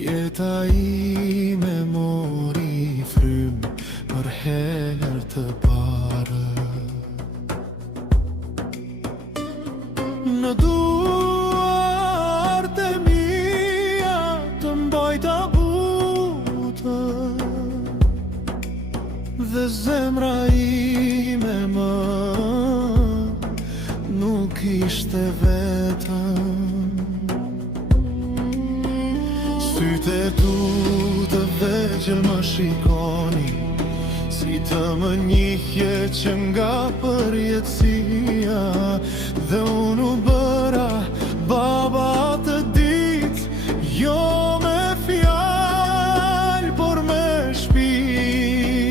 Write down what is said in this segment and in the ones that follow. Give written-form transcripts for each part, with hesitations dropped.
Jeta ime mori frym për herë të parë. Në duart e mia të mbajta butë, dhe zemra ime më nuk ishte vetëm. Sytë e tu të vegjël më shikoni, si të më njihje që nga përjetësia, dhe unë u bëra baba të ditë, jo me fjalë, por me shpirt.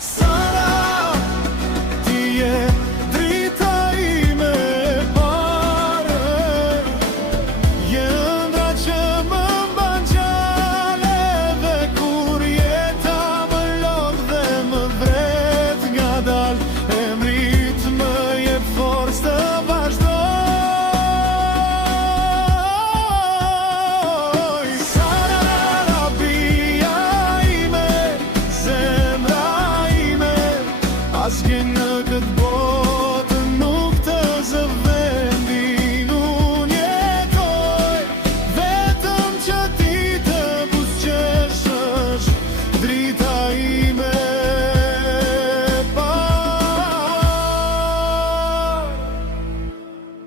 Sara, ti je drita ime e parë, je ëndra që më mban gjallë, dhe kur jeta më lodh dhe më vret ngadalë, emri yt më jep forcë të vazhdoj. Sara, rabia ime, zemra ime, asgjë në këtë botë nuk të zëvendin. Unë jetoj vetëm që ti të buzëqeshësh, drita ime e parë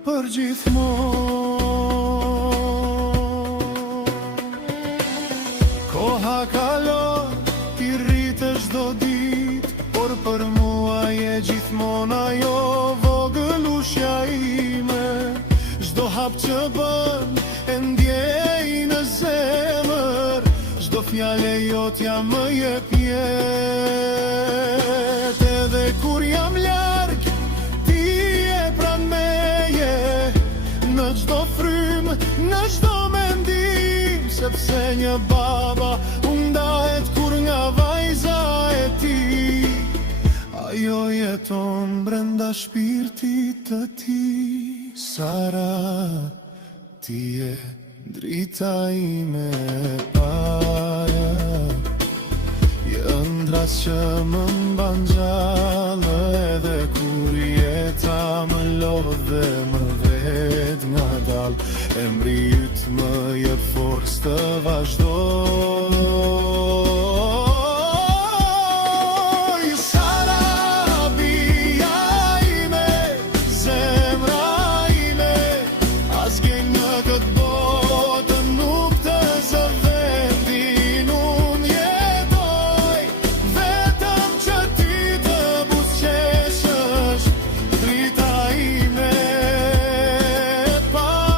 për gjithmonë. Koha kalon, ti rritesh çdo ditë, por për mua je gjithmonë ajo vogëlushja ime. Çdo hap që bën e ndjej në zemër, çdo fjalë jotja më jep jetë. Edhe kur jam larg, ti je pranë meje, në çdo frymë, në çdo mendim, sepse një baba u ndahet kur nga vajza e tij. Ajo jeton brenda shpirtit të tij. Sara, ti je drita ime e parë, je ëndra që më mban gjallë, edhe kur jeta më lodh dhe më vet ngadalë, emri yt më jep forcë të vazhdoj. Sara, rabia ime, zemra ime, asgjë në këtë botë nuk të zëvendin. Unë jetoj vetëm që ti të buzëqeshësh, drita ime e parë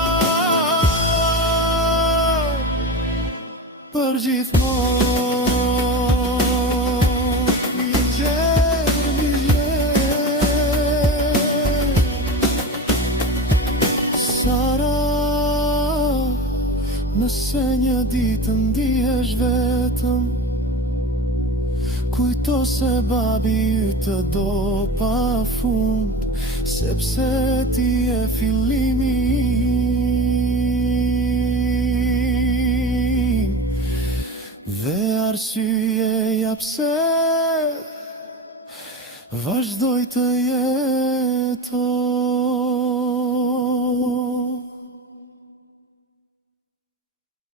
për gjithmonë. Sara, nëse një ditë ndihesh vetëm, kujto se babi yt të do pafund, sepse ti je fillimi im, dhe arsyeja pse vazhdoj të jetoj.